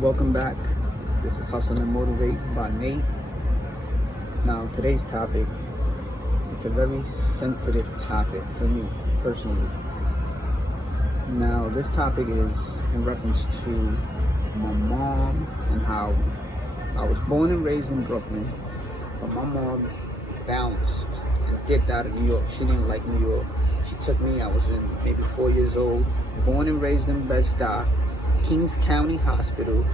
Welcome back. This is Hustle and Motivate by Nate. Now, today's topic, it's a very sensitive topic for me personally. Now, this topic is in reference to my mom and how I was born and raised in Brooklyn, but my mom bounced and dipped out of New York. She didn't like New York. She took me, I was maybe 4 years old, born and raised in Bed-Stuy, Kings County Hospital.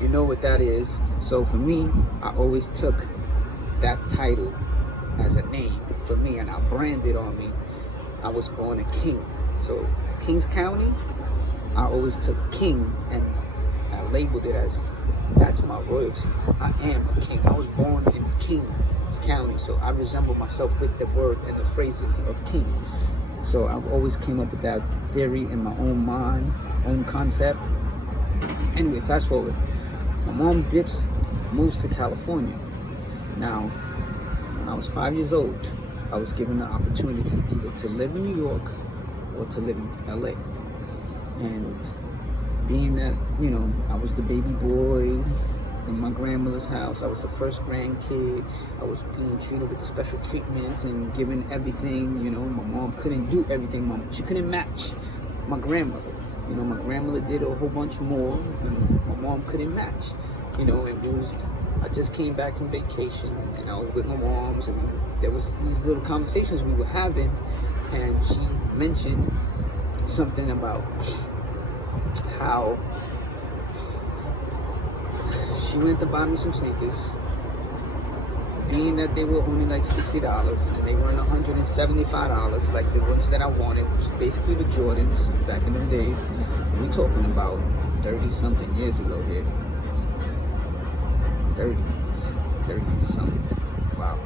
You know what that is. So for me, I always took that title as a name for me, and I branded on me. I was born a king. So Kings County, I always took king, and I labeled it as that's my royalty. I am a king. I was born in Kings County, so I resemble myself with the word and the phrases of king. So I've always came up with that theory in my own mind, own concept. Anyway, fast forward. My mom moves to California. Now, when I was 5 years old, I was given the opportunity either to live in New York or to live in LA. And being that, I was the baby boy in my grandmother's house, I was the first grandkid, I was being treated with the special treatments and given everything. My mom couldn't do everything. She couldn't match my grandmother. My grandmother did a whole bunch more, and my mom couldn't match. I just came back from vacation, and I was with my moms, and there was these little conversations we were having, and she mentioned something about how she went to buy me some sneakers, being that they were only like $60 and they weren't $175 like the ones that I wanted, which is basically the Jordans back in them days. We're talking about 30 something years ago here. 30 something. Wow.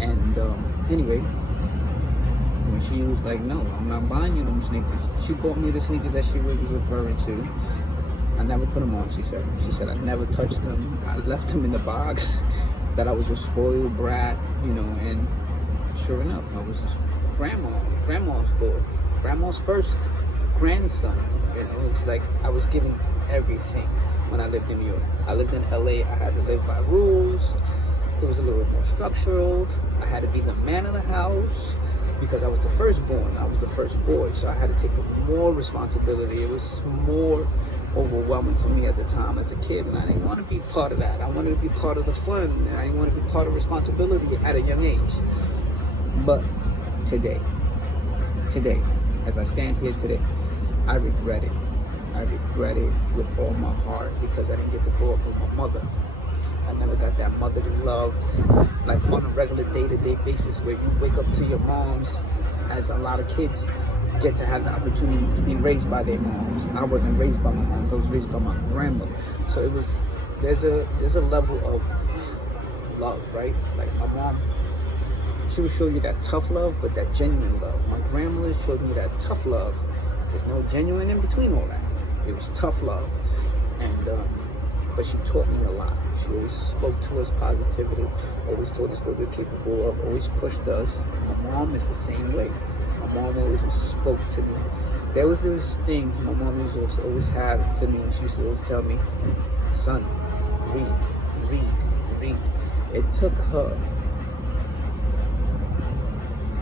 And anyway, when she was like, no, I'm not buying you them sneakers. She bought me the sneakers that she was referring to. I never put them on, she said. She said I never touched them. I left them in the box. That I was a spoiled brat, and sure enough, I was just grandma's boy, grandma's first grandson. It's like I was given everything when I lived in New York. I lived in LA, I had to live by rules. There was a little more structural. I had to be the man of the house because I was the firstborn. I was the first boy, so I had to take more responsibility. It was more overwhelming for me at the time as a kid, and I didn't want to be part of that. I wanted to be part of the fun, and I didn't want to be part of responsibility at a young age. But today, as I stand here today, I regret it. I regret it with all my heart because I didn't get to grow up with my mother. I never got that motherly love, like on a regular day-to-day basis where you wake up to your moms, as a lot of kids get to have the opportunity to be raised by their moms. I wasn't raised by my moms, I was raised by my grandmother. So there's a level of love, right? Like my mom, she would show you that tough love, but that genuine love. My grandmother showed me that tough love. There's no genuine in between all that. It was tough love. And but she taught me a lot. She always spoke to us positively, always told us what we're capable of, always pushed us. My mom is the same way. My mom always spoke to me. There was this thing my mom used to always have for me. She used to always tell me, son, read. It took her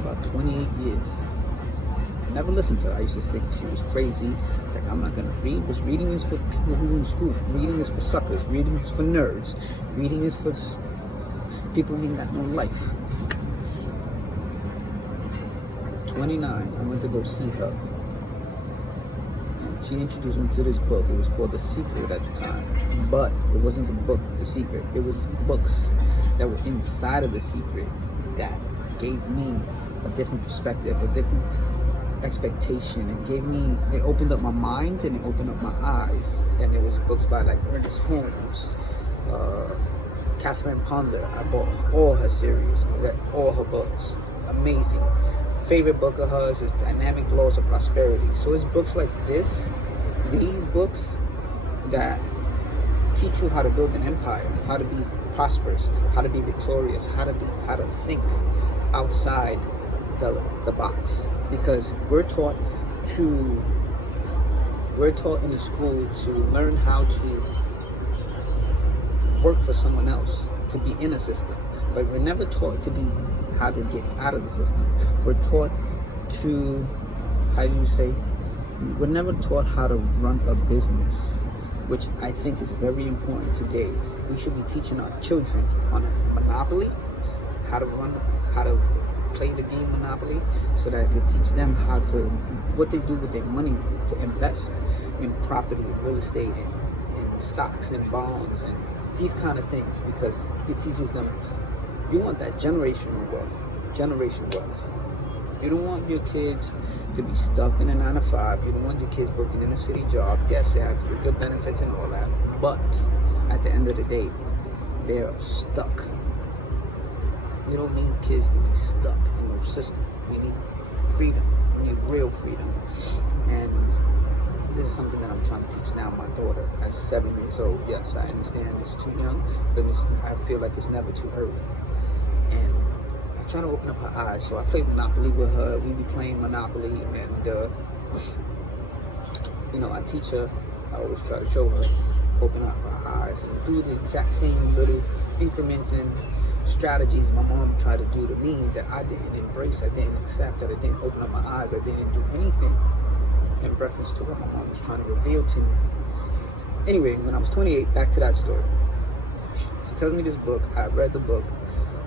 about 28 years. I never listened to her. I used to think she was crazy. It's like, I'm not going to read. Because reading is for people who are in school. Reading is for suckers. Reading is for nerds. Reading is for people who ain't got no life. 29, I went to go see her. And she introduced me to this book. It was called The Secret at the time. But it wasn't the book, The Secret. It was books that were inside of The Secret that gave me a different perspective, a different expectation. It opened up my mind and it opened up my eyes. And there was books by like Ernest Holmes, Catherine Ponder. I bought all her series. I read all her books. Amazing. Favorite book of hers is Dynamic Laws of Prosperity. So it's books like these books that teach you how to build an empire, how to be prosperous, how to be victorious, how to think outside the box. Because we're taught to We're taught in the school to learn how to work for someone else, to be in a system. But we're never taught to be how to get out of the system. We're taught to, we're never taught how to run a business, which I think is very important today. We should be teaching our children on a Monopoly, how to play the game Monopoly, so that it teach them how to what they do with their money, to invest in property, real estate, and stocks and bonds and these kind of things, because it teaches them. You want that generational wealth. You don't want your kids to be stuck in a 9-to-5. You don't want your kids working in a city job. Yes, they have good benefits and all that, but at the end of the day, they're stuck. We don't need kids to be stuck in no system. We need freedom. We need real freedom. And this is something that I'm trying to teach now my daughter at 7 years old. Yes, I understand it's too young, but I feel like it's never too early. And I'm trying to open up her eyes. So I play Monopoly with her. We be playing Monopoly, and I teach her. I always try to show her, open up her eyes, and do the exact same little increments and strategies my mom tried to do to me that I didn't embrace, I didn't accept, that I didn't open up my eyes, I didn't do anything in reference to what my mom was trying to reveal to me. Anyway, when I was 28, back to that story. She tells me this book. I read the book,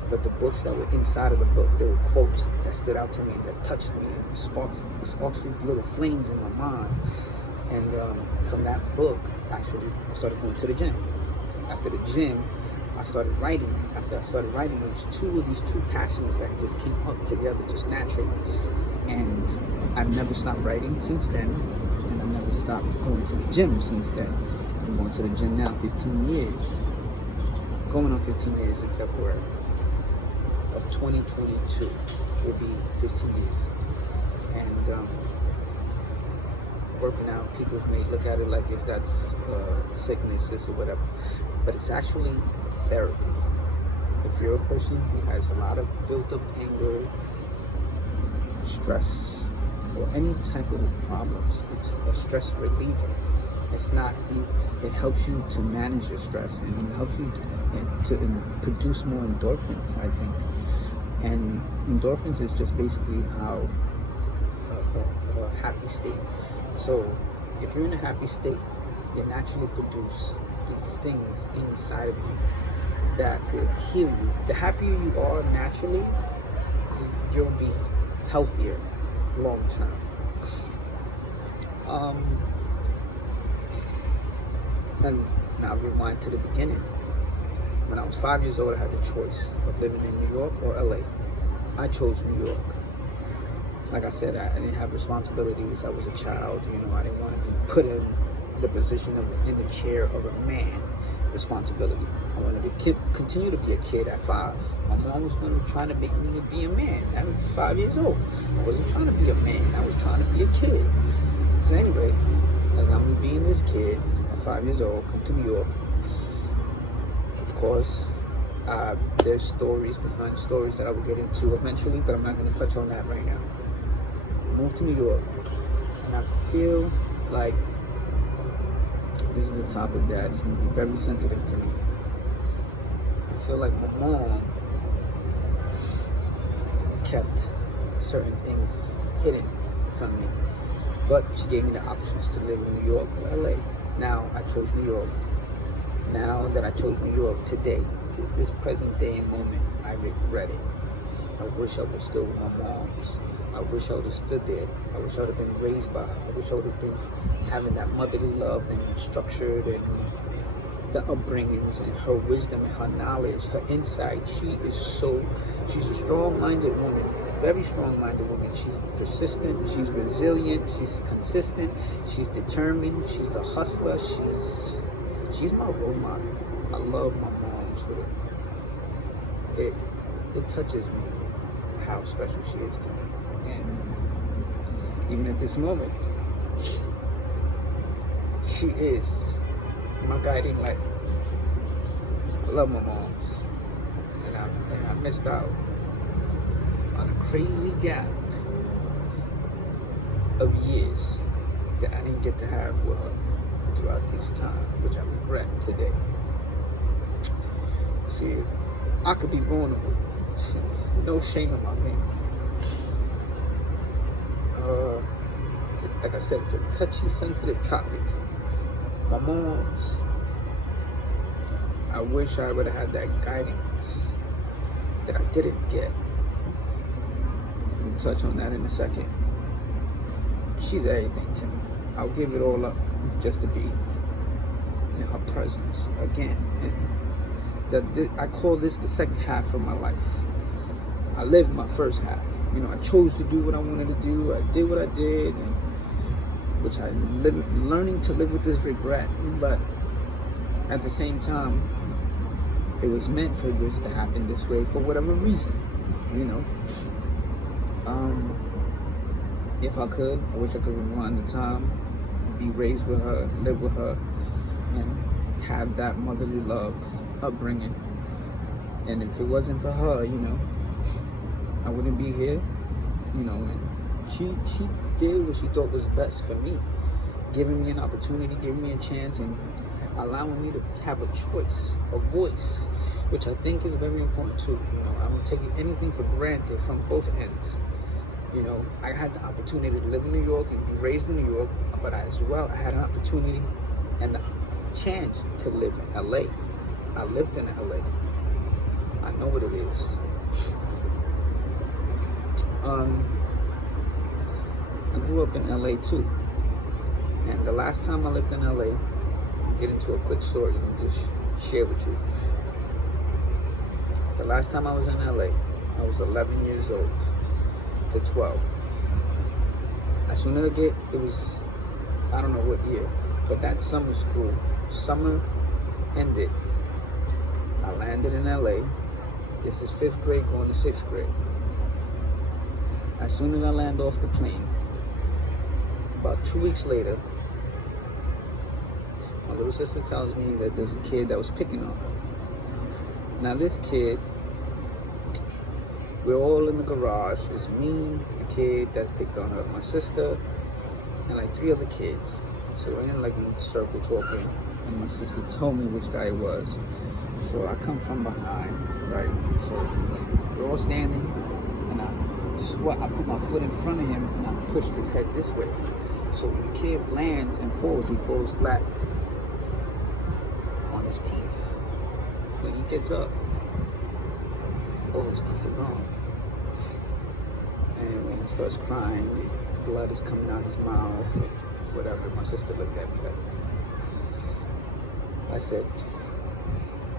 but the books that were inside of the book, there were quotes that stood out to me, that touched me, and sparked these little flames in my mind. And from that book, actually, I started going to the gym. After the gym, I started writing. After I started writing, it was these two passions that just came up together just naturally. And I've never stopped writing since then, and I've never stopped going to the gym since then. I'm going to the gym now 15 years. Going on 15 years in February of 2022 will be 15 years. And working out, people may look at it like if that's sickness or whatever, but it's actually therapy. If you're a person who has a lot of built up anger, stress, or any type of problems, it's a stress reliever. It's not, it helps you to manage your stress, and it helps you to produce more endorphins, I think. And endorphins is just basically how a happy state. So if you're in a happy state, you naturally produce these things inside of you that will heal you. The happier you are naturally, you'll be healthier long term. And now rewind to the beginning. When I was 5 years old, I had the choice of living in New York or LA. I chose New York. Like I said, I didn't have responsibilities. I was a child, I didn't want to be put in the position in the chair of a man responsibility. I wanted to continue to be a kid at 5. My mom was trying to make me be a man. I was 5 years old. I wasn't trying to be a man. I was trying to be a kid. So anyway, as I'm being this kid at 5 years old, come to New York. Of course, there's stories behind stories that I will get into eventually, but I'm not going to touch on that right now. Moved to New York, and I feel like this is a topic that's going to be very sensitive to me. I feel like my mom kept certain things hidden from me, but she gave me the options to live in New York or LA. Now I chose New York. Now that I chose New York today, to this present day and moment, I regret it. I wish I was still with my mom. I wish I would have stood there. I wish I would have been raised by her. I wish I would have been having that motherly love and structured and the upbringings and her wisdom and her knowledge, her insight. She's a strong-minded woman, very strong-minded woman. She's persistent, she's resilient, she's consistent, she's determined, she's a hustler, she's my role model. I love my mom. It touches me how special she is to me. And even at this moment, she is my guiding light. I love my moms, and I missed out on a crazy gap of years that I didn't get to have with her throughout this time, which I regret today. See, I could be vulnerable. No shame in my game. Like I said, it's a touchy, sensitive topic. My mom's, I wish I would have had that guidance that I didn't get. We'll touch on that in a second. She's everything to me. I'll give it all up just to be in her presence again. And I call this the second half of my life. I lived my first half. You know, I chose to do what I wanted to do. I did what I did, which I'm learning to live with this regret. But at the same time, it was meant for this to happen this way for whatever reason. You know, if I could, I wish I could rewind the time, be raised with her, live with her, and have that motherly love upbringing. And if it wasn't for her, you know, I wouldn't be here. You know, and she did what she thought was best for me, giving me an opportunity, giving me a chance, and allowing me to have a choice, a voice, which I think is very important too. You know, I don't take anything for granted from both ends. You know, I had the opportunity to live in New York and be raised in New York, but as well, I had an opportunity and the chance to live in LA. I lived in LA. I know what it is. I grew up in LA too. And the last time I lived in LA, I'll get into a quick story and just share with you. The last time I was in LA, I was 11 years old to 12. As soon as it was, I don't know what year, but that summer ended. I landed in LA. This is 5th grade going to 6th grade. As soon as I land off the plane, about 2 weeks later, my little sister tells me that there's a kid that was picking on her. Now this kid, we're all in the garage. It's me, the kid that picked on her, my sister, and like 3 other kids. So we're in like a circle talking, and my sister told me which guy it was. So I come from behind, right? So we're all standing, and I put my foot in front of him, and I pushed his head this way. So when the kid lands and falls, he falls flat on his teeth. When he gets up, all his teeth are gone. And when he starts crying, blood is coming out his mouth, and whatever. My sister looked at me like, I said,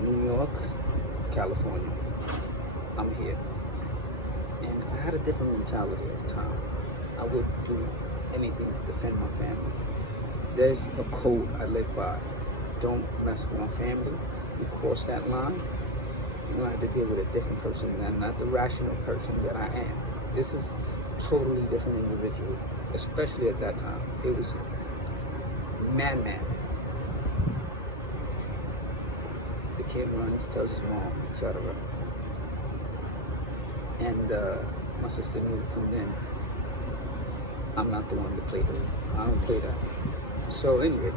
New York, California, I'm here. And I had a different mentality at the time. I would do anything to defend my family. There's a code I live by. Don't mess with my family. You cross that line, you're gonna have to deal with a different person than not the rational person that I am. This is totally different individual, especially at that time. It was madman. The kid runs, tells his mom, etc. And my sister knew from then, I'm not the one to play that. I don't play that. So anyway,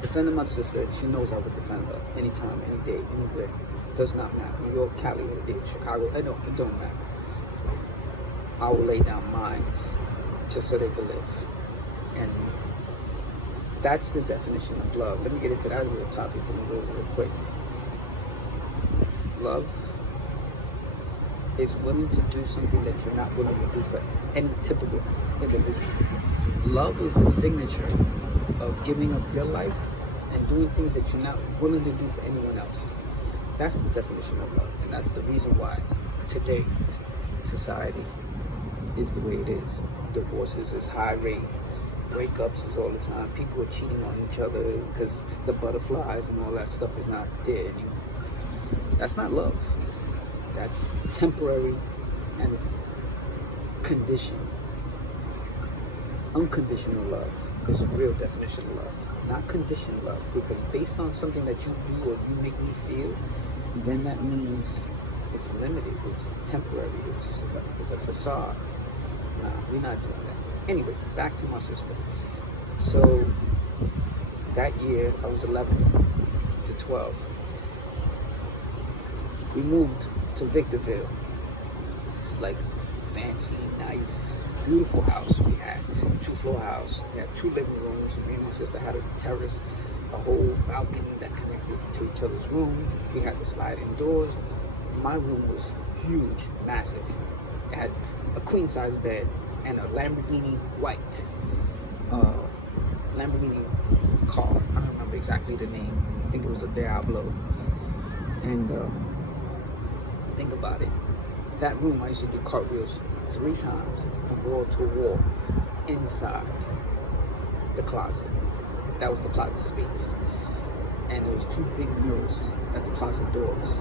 defending my sister, she knows I would defend her anytime, any day, anywhere. Does not matter. New York, Cali, Chicago, it don't matter. I will lay down mines just so they can live. And that's the definition of love. Let me get into that real topic real quick. Love is willing to do something that you're not willing to do for any typical individual. Love is the signature of giving up your life and doing things that you're not willing to do for anyone else. That's the definition of love, and that's the reason why today society is the way it is. Divorces is high rate, breakups is all the time. People are cheating on each other because the butterflies and all that stuff is not there anymore. That's not love. That's temporary, and it's conditioned. Unconditional love is the real definition of love, not conditional love. Because based on something that you do or you make me feel, then that means it's limited, it's temporary, it's a facade. Nah, we're not doing that. Anyway, back to my sister. So that year, I was 11 to 12. We moved to Victorville. It's like fancy, nice, beautiful house we had. 2-floor house. We had 2 living rooms. Me and my sister had a terrace, a whole balcony that connected to each other's room. We had the sliding doors. My room was huge, massive. It had a queen-size bed and a Lamborghini white Lamborghini car. I don't remember exactly the name. I think it was a Diablo. And think about it. That room, I used to do cartwheels 3 times from wall to wall inside the closet. That was the closet space. And there was 2 big mirrors at the closet doors.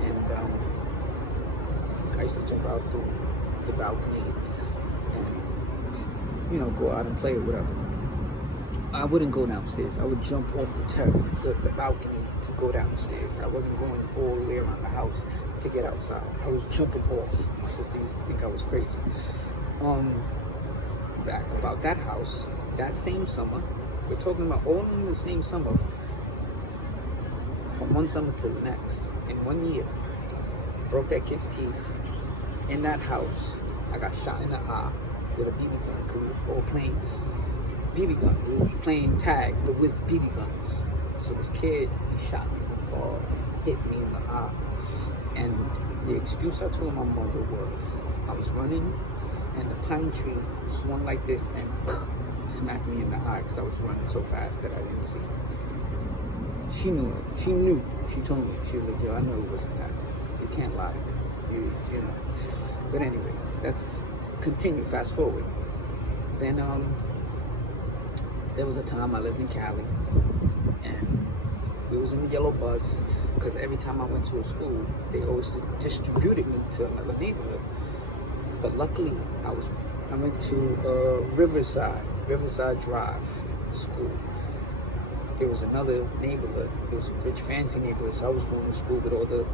And I used to jump out the balcony and, go out and play or whatever. I wouldn't go downstairs. I would jump off the balcony to go downstairs. I wasn't going all the way around the house to get outside. I was jumping off. My sister used to think I was crazy. Back about that house, that same summer, we're talking about all in the same summer, from one summer to the next, in 1 year, broke that kid's teeth. In that house, I got shot in the eye with a BB gun because we was all playing BB gun. We was playing tag, but with BB guns. So this kid, he shot me from far and hit me in the eye. And the excuse I told my mother was, I was running and the pine tree swung like this and smacked me in the eye because I was running so fast that I didn't see it. She knew it. She knew. She told me. She was like, yo, I know it wasn't that. You can't lie to me. You know. But anyway, that's continue. Fast forward. Then there was a time I lived in Cali, and we was in the yellow bus because every time I went to a school, they always distributed me to another neighborhood. But luckily, I went to Riverside Drive School. It was another neighborhood. It was a rich, fancy neighborhood. So I was going to school with all the,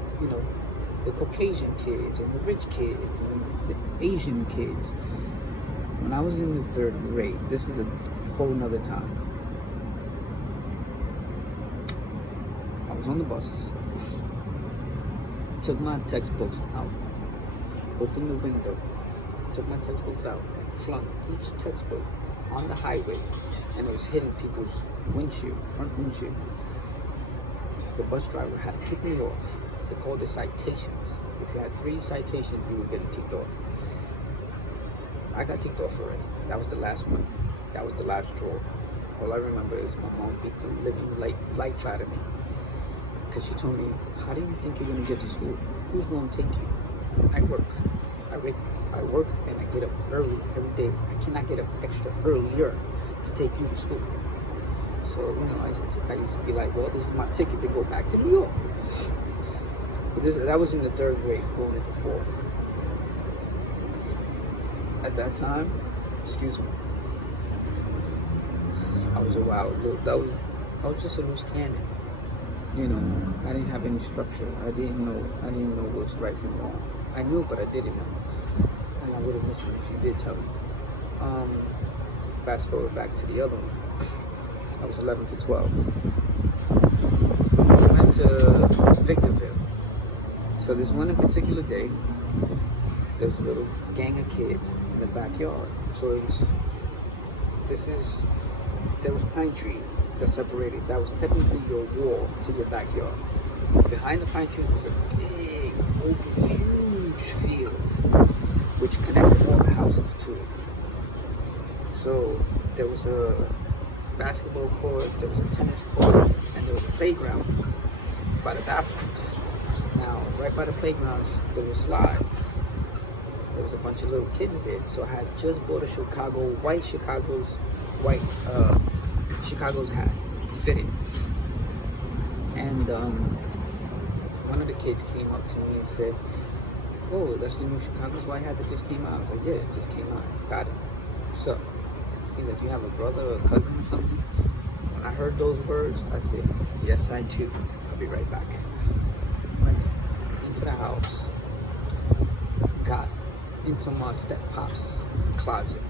the Caucasian kids and the rich kids and the Asian kids. When I was in the 3rd grade, this is a whole nother time. I was on the bus, took my textbooks out, opened the window, took my textbooks out, and flung each textbook on the highway, and it was hitting people's windshield, front windshield. The bus driver had to kick me off. They called it citations. If you had 3 citations, you were getting kicked off. I got kicked off already. That was the last one. That was the last straw. All I remember is my mom beat the living life out of me. Because she told me, how do you think you're going to get to school? Who's going to take you? I work. I work and I get up early every day. I cannot get up extra earlier to take you to school. So, I used to be like, well, this is my ticket to go back to New York. But that was in the 3rd grade, going into 4th. At that time, I was a wild little, I was just a loose cannon. I didn't have any structure. I didn't know what was right from wrong. I knew, but I didn't know. And I would have listened if you did tell me. Fast forward back to the other one. I was 11 to 12. I went to Victorville. So this one in particular day, there was a little gang of kids in the backyard. So there was pine trees that separated. That was technically your wall to your backyard. Behind the pine trees was a big, open, huge field, which connected all the houses to it. So there was a basketball court, there was a tennis court, and there was a playground by the bathrooms. Now, right by the playgrounds, there were slides. There was a bunch of little kids there. So I had just bought a Chicago's hat, fitted. And one of the kids came up to me and said, oh, that's the new Chicago's white hat that just came out. I was like, yeah, it just came out. Got it. So he's like, you have a brother or a cousin or something? When I heard those words, I said, yes, I do. I'll be right back. Went into the house, got into my step-pop's closet,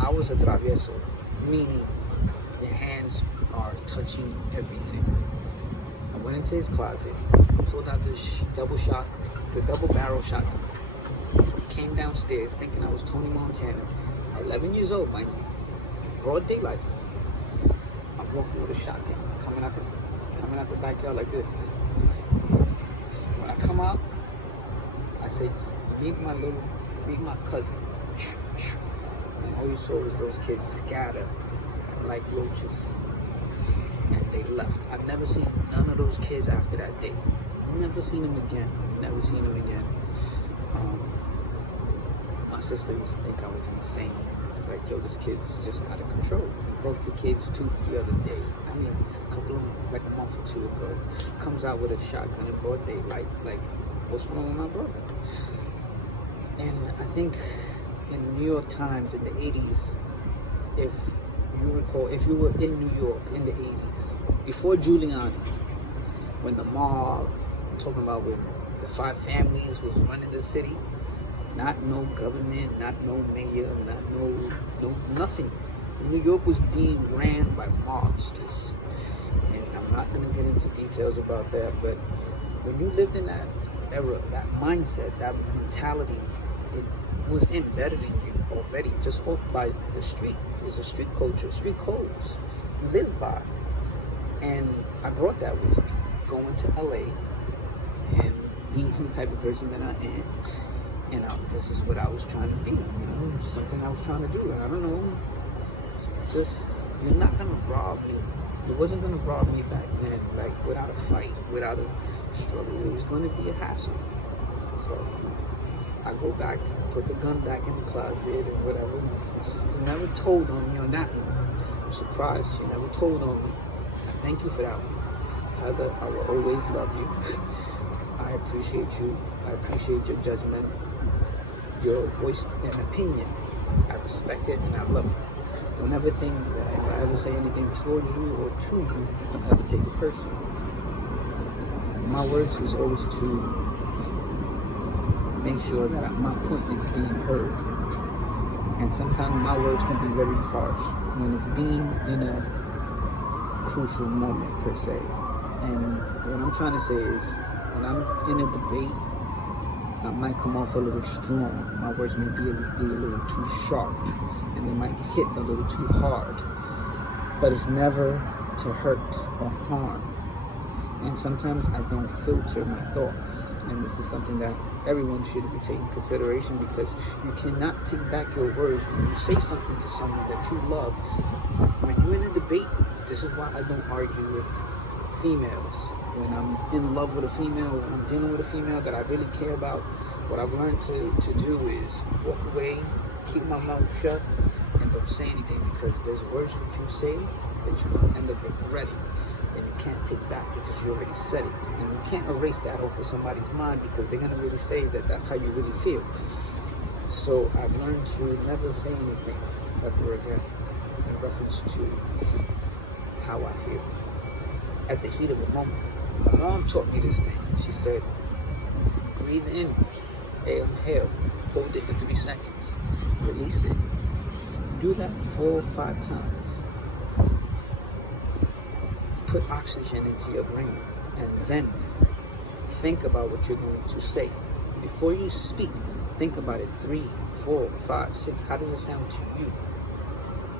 I was a travieso, meaning your hands are touching everything. I went into his closet, pulled out the double barrel shotgun, came downstairs thinking I was Tony Montana, 11 years old, mind you, broad daylight. I'm walking with a shotgun, coming out the backyard like this. When I come out, I said, meet my cousin. And all you saw was those kids scatter like roaches. And they left. I've never seen none of those kids after that day. Never seen them again. My sister used to think I was insane. It's like, yo, this kid's just out of control. He broke the kid's tooth the other day. I mean, a couple of, like a month or two ago. Comes out with a shotgun in broad daylight. Like, what's wrong with my brother? And I think in the New York Times in the 80s, if you recall, if you were in New York in the 80s, before Giuliani, when the mob, I'm talking about when the five families was running the city, not no government, not no mayor, not no nothing. New York was being ran by mobsters. And I'm not going to get into details about that, but when you lived in that era, that mindset, that mentality, it was embedded in you already, just off by the street. There's a street culture, street codes you live by. And I brought that with me, going to LA and being the type of person that I am. And this is what I was trying to be, something I was trying to do. I don't know, just, you're not gonna rob me. It wasn't gonna rob me back then, like without a fight, without a struggle. It was gonna be a hassle. So I go back, put the gun back in the closet and whatever. My sister never told on me on that one. I'm surprised she never told on me. I thank you for that one. Heather, I will always love you. I appreciate you. I appreciate your judgment, your voiced an opinion. I respect it and I love it. Don't ever think that if I ever say anything towards you or to you, don't ever take it personal. My words is always to make sure that my point is being heard. And sometimes my words can be very harsh when it's being in a crucial moment per se. And what I'm trying to say is, when I'm in a debate, I might come off a little strong. My words may be a little too sharp, and they might hit a little too hard. But it's never to hurt or harm. And sometimes I don't filter my thoughts. And this is something that everyone should be taking consideration, because you cannot take back your words when you say something to someone that you love. When you're in a debate, this is why I don't argue with females. When I'm in love with a female, when I'm dealing with a female that I really care about, what I've learned to do is walk away, keep my mouth shut, and don't say anything, because there's words that you say that you're going to end up regretting, and you can't take back because you already said it. And you can't erase that off of somebody's mind, because they're going to really say that that's how you really feel. So I've learned to never say anything ever again in reference to how I feel at the heat of a moment. My mom taught me this thing. She said, breathe in, inhale, hold it for 3 seconds, release it. Do that 4 or 5 times. Put oxygen into your brain, and then think about what you're going to say. Before you speak, think about it 3, 4, 5, 6. How does it sound to you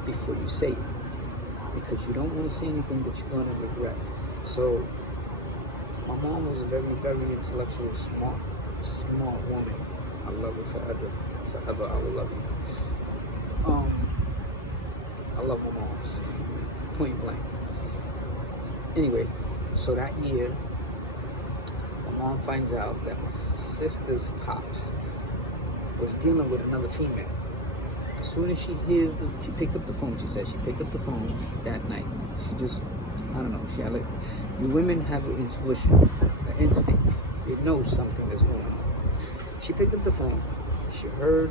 before you say it? Because you don't want to say anything that you're going to regret. So my mom was a very, very intellectual, smart woman. I love her forever. Forever, I will love you. I love my moms. Point blank. Anyway, so that year, my mom finds out that my sister's pops was dealing with another female. As soon as she hears she picked up the phone. She said she picked up the phone that night. She just, I don't know, she had like, you women have an intuition, an instinct. It knows something that's going on. She picked up the phone. She heard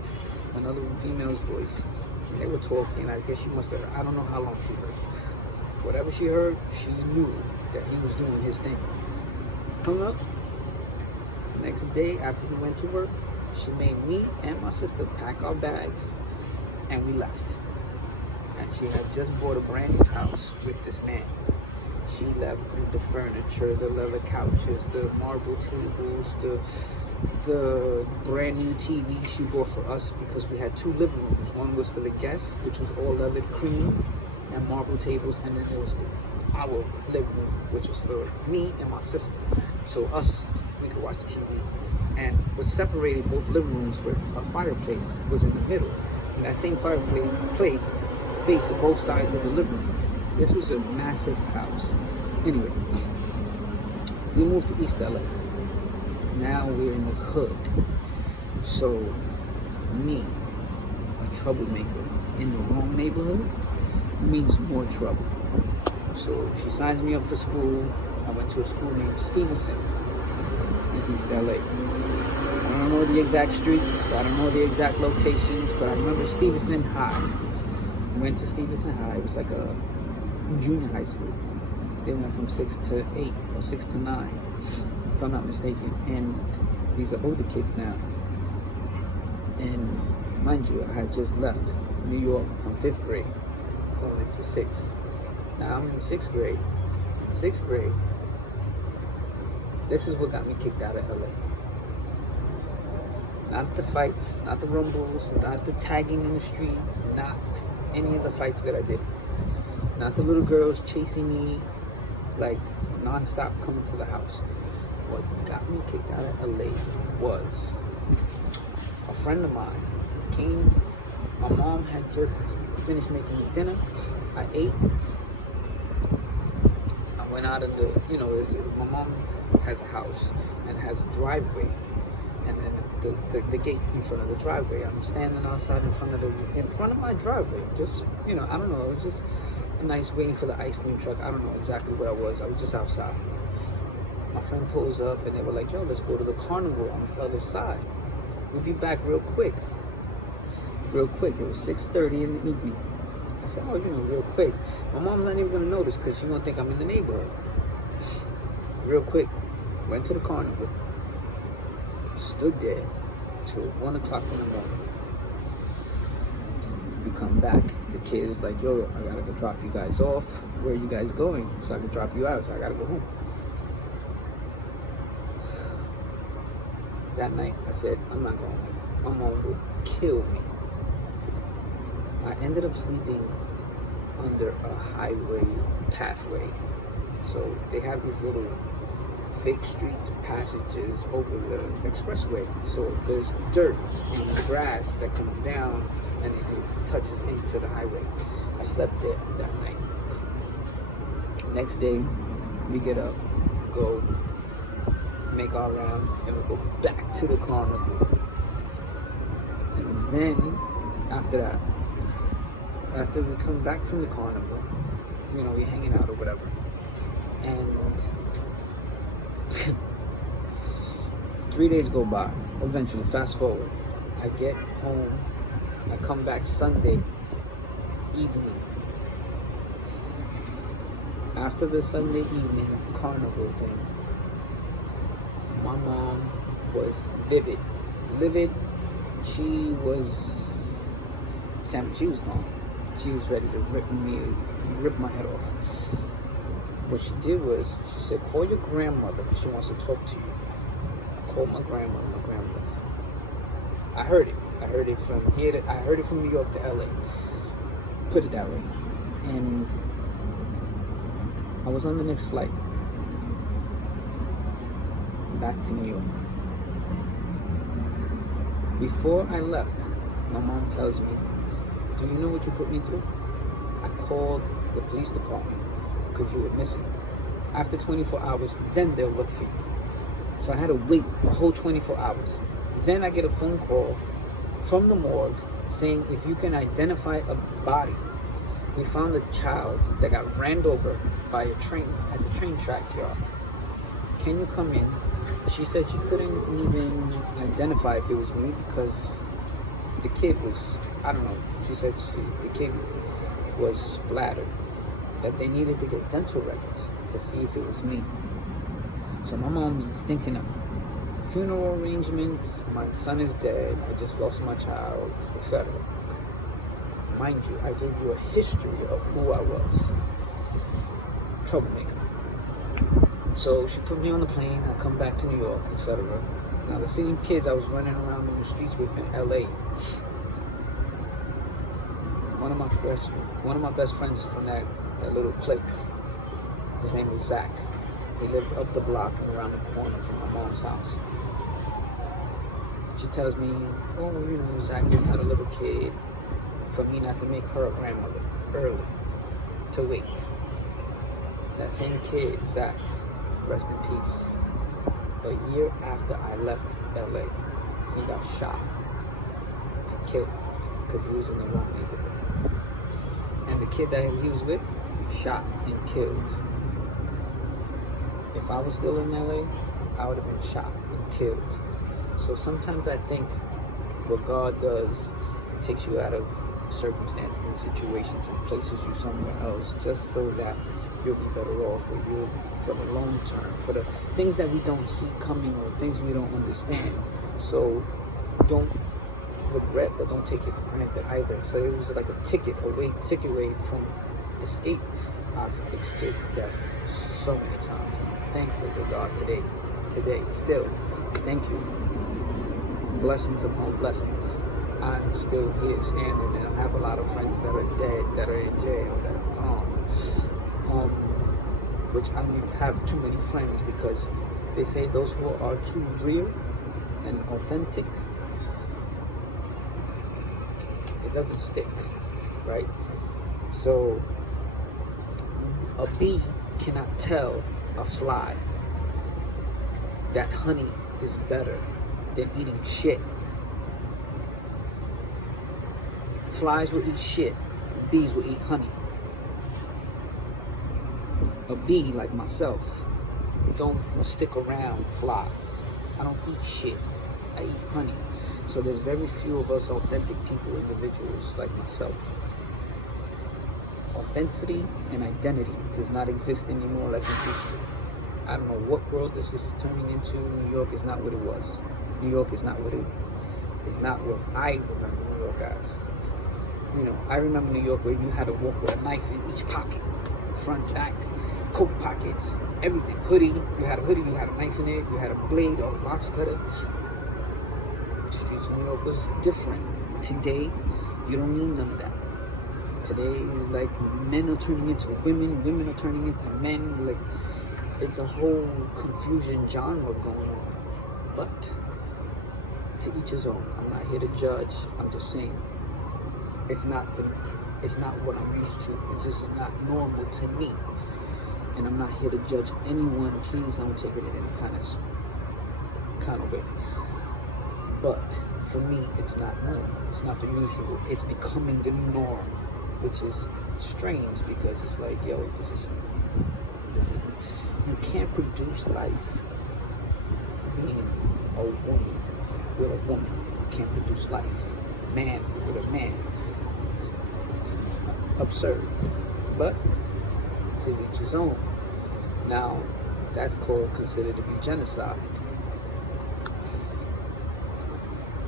another female's voice. And they were talking. I guess she must have, I don't know how long she heard. Whatever she heard, she knew that he was doing his thing. Hung up. Next day, after he went to work, she made me and my sister pack our bags, and we left. and she had just bought a brand new house with this man. She left the furniture, the leather couches, the marble tables, the brand new TV she bought for us, because we had 2 living rooms. One was for the guests, which was all leather cream and marble tables, and then there was our living room, which was for me and my sister. So us, we could watch TV. And what separated both living rooms with a fireplace was in the middle. And that same fireplace faced both sides of the living room. This was a massive house. Anyway, we moved to East LA. Now we're in the hood. So me, a troublemaker in the wrong neighborhood, means more trouble. So she signs me up for school. I went to a school named Stevenson in East LA. I don't know the exact streets, I don't know the exact locations, but I remember Stevenson High. Went to Stevenson High. It was like a junior high school. They went from 6 to 8 or 6 to 9, if I'm not mistaken. And these are older kids now. And mind you, I had just left New York from 5th grade, going into 6th. Now I'm in 6th grade. In 6th grade, this is what got me kicked out of LA. Not the fights, not the rumbles, not the tagging in the street, not any of the fights that I did. Not the little girls chasing me like non-stop coming to the house. What got me kicked out of LA was a friend of mine came. My mom had just finished making me dinner. I ate. I went out of the, my mom has a house and has a driveway. And then the gate in front of the driveway. I'm standing outside in front of my driveway. Just, I don't know. It was just a nice waiting for the ice cream truck. I don't know exactly where I was. I was just outside. My friend pulls up and they were like, yo, let's go to the Chronicle on the other side. We'll be back real quick. Real quick. It was 6:30 in the evening. I said, oh, real quick. My mom's not even going to notice because she's going to think I'm in the neighborhood. Real quick. Went to the Chronicle. Stood there till 1 o'clock in the morning. We come back. The kid is like, yo, I gotta go drop you guys off. Where are you guys going? So I can drop you out. So I gotta go home. That night, I said, I'm not going home. My mom would kill me. I ended up sleeping under a highway pathway. So they have these little fake streets, passages over the expressway. So there's dirt and grass that comes down and it touches into the highway. I slept there that night. Next day, we get up, go make our round, and we go back to the Chronicle. And then, after that, after we come back from the Chronicle, we're hanging out or whatever. And 3 days go by. Eventually, fast forward. I get home. I come back Sunday evening. After the Sunday evening Carnival thing, my mom was livid. She was gone. She was ready to rip my head off. What she did was, she said, call your grandmother. She wants to talk to you. I called my grandmother. My grandmother. I heard it. I heard it from here. I heard it from New York to LA. Put it that way. And I was on the next flight back to New York. Before I left, my mom tells me, do you know what you put me through? I called the police department because you were missing. After 24 hours, then they'll look for you. So I had to wait a whole 24 hours. Then I get a phone call from the morgue saying, if you can identify a body, we found a child that got ran over by a train at the train track yard. Can you come in? She said she couldn't even identify if it was me because the kid was, I don't know, she said the kid was splattered, that they needed to get dental records to see if it was me. So my mom was thinking of funeral arrangements, my son is dead, I just lost my child, etc. Mind you, I gave you a history of who I was. Troublemaker. So she put me on the plane. I come back to New York, etc. Now the same kids I was running around on the streets with in LA. One of my best friends from that little clique. His name was Zach. He lived up the block and around the corner from my mom's house. She tells me, oh, Zach just had a little kid, for me not to make her a grandmother early, to wait. That same kid, Zach, rest in peace, a year after I left LA, he got shot and killed because he was in the wrong neighborhood. And the kid that he was with, shot and killed. If I was still in LA, I would have been shot and killed. So sometimes I think what God does takes you out of circumstances and situations and places you somewhere else just so that you'll be better off for the long term, for the things that we don't see coming or things we don't understand. So don't regret, but don't take it for granted either. So it was like a ticket away from escape. I've escaped death so many times. I'm thankful to God today, still. Thank you. Blessings upon blessings. I'm still here standing, and I have a lot of friends that are dead, that are in jail, that are gone. Which I don't even have too many friends because they say those who are too real and authentic, it doesn't stick, right? So a bee cannot tell a fly that honey is better than eating shit. Flies will eat shit, bees will eat honey. A bee, like myself, don't stick around flies. I don't eat shit, I eat honey. So there's very few of us authentic people, individuals like myself. Authenticity and identity does not exist anymore like it used to. I don't know what world this is turning into. New York is not what it was. New York is not what I remember New York as. I remember New York where you had to walk with a knife in each pocket, front, back, coat pockets, everything. Hoodie, you had a hoodie, you had a knife in it, you had a blade or a box cutter. The streets of New York was different. Today, you don't need none of that. Today, like, men are turning into women, women are turning into men. Like, it's a whole confusion genre going on. But to each his own. I'm not here to judge. I'm just saying it's not what I'm used to. It's just not normal to me. And I'm not here to judge anyone. Please don't take it in any kind of way. But for me, it's not normal. It's not the usual. It's becoming the norm, which is strange because it's like, yo, this is you can't produce life being a woman with a woman. You can't produce life man with a man. It's absurd. But to each his own. Now, that's considered to be genocide.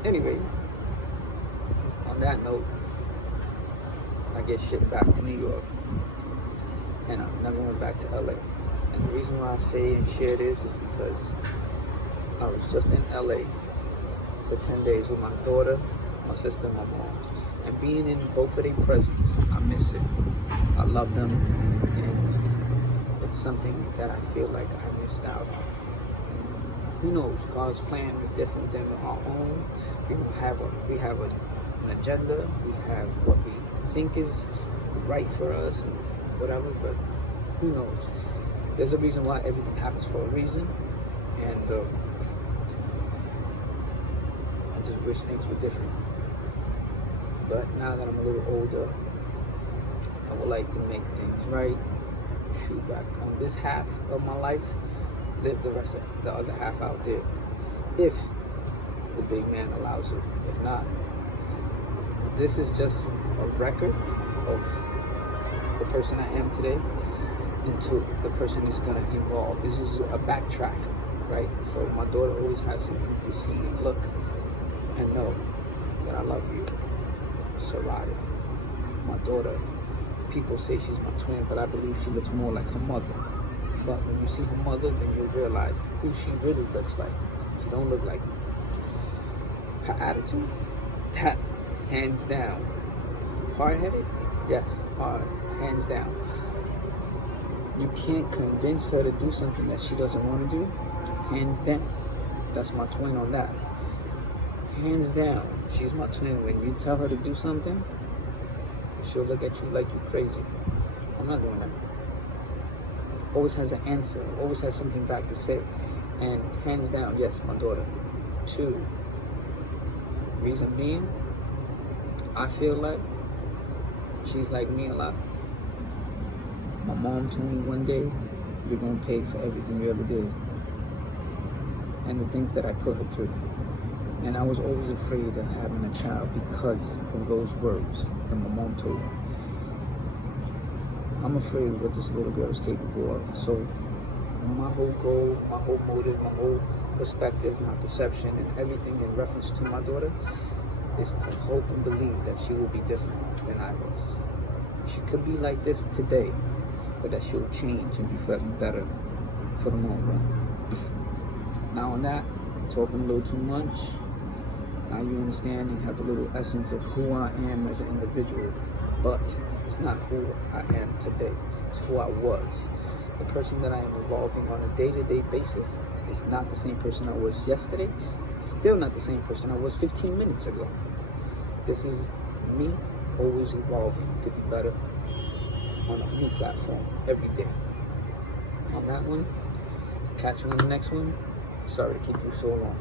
Anyway, on that note, I get shipped back to New York, and I never went back to LA. And the reason why I say and share this is because I was just in LA for 10 days with my daughter, my sister, and my mom. And being in both of their presence, I miss it. I love them, and it's something that I feel like I missed out on. Who knows? God's plan is different than our own. We have an agenda. We have what we think is right for us, and whatever. But who knows? There's a reason why everything happens for a reason, and I just wish things were different. But now that I'm a little older, I would like to make things right, shoot back on this half of my life, live the rest of the other half out there, if the big man allows it. If not, this is just a record of the person I am today into the person who's going to evolve. This is a backtrack, right? So my daughter always has something to see and look and know that I love you, Soraya. my daughter, people say she's my twin, but I believe she looks more like her mother. But when you see her mother, then you'll realize who she really looks like. She don't look like me. Her attitude, that, hands down. Hard-headed? Yes, hard, hands down. You can't convince her to do something that she doesn't want to do. Hands down. That's my twin on that. Hands down, she's my twin. When you tell her to do something, she'll look at you like you're crazy. I'm not doing that. Always has an answer, always has something back to say. And hands down, yes, my daughter. 2, reason being, I feel like she's like me a lot. My mom told me one day, you're going to pay for everything you ever did. And the things that I put her through. And I was always afraid of having a child because of those words that my mom told me. I'm afraid of what this little girl is capable of. So my whole goal, my whole motive, my whole perspective, my perception, and everything in reference to my daughter is to hope and believe that she will be different than I was. She could be like this today, but that she'll change and be better for the long run. Now on that, I'm talking a little too much. Now you understand and have a little essence of who I am as an individual, but it's not who I am today. It's who I was. The person that I am evolving on a day-to-day basis is not the same person I was yesterday. Still not the same person I was 15 minutes ago. This is me always evolving to be better on a new platform every day. On that one, let's catch you on the next one. Sorry to keep you so long.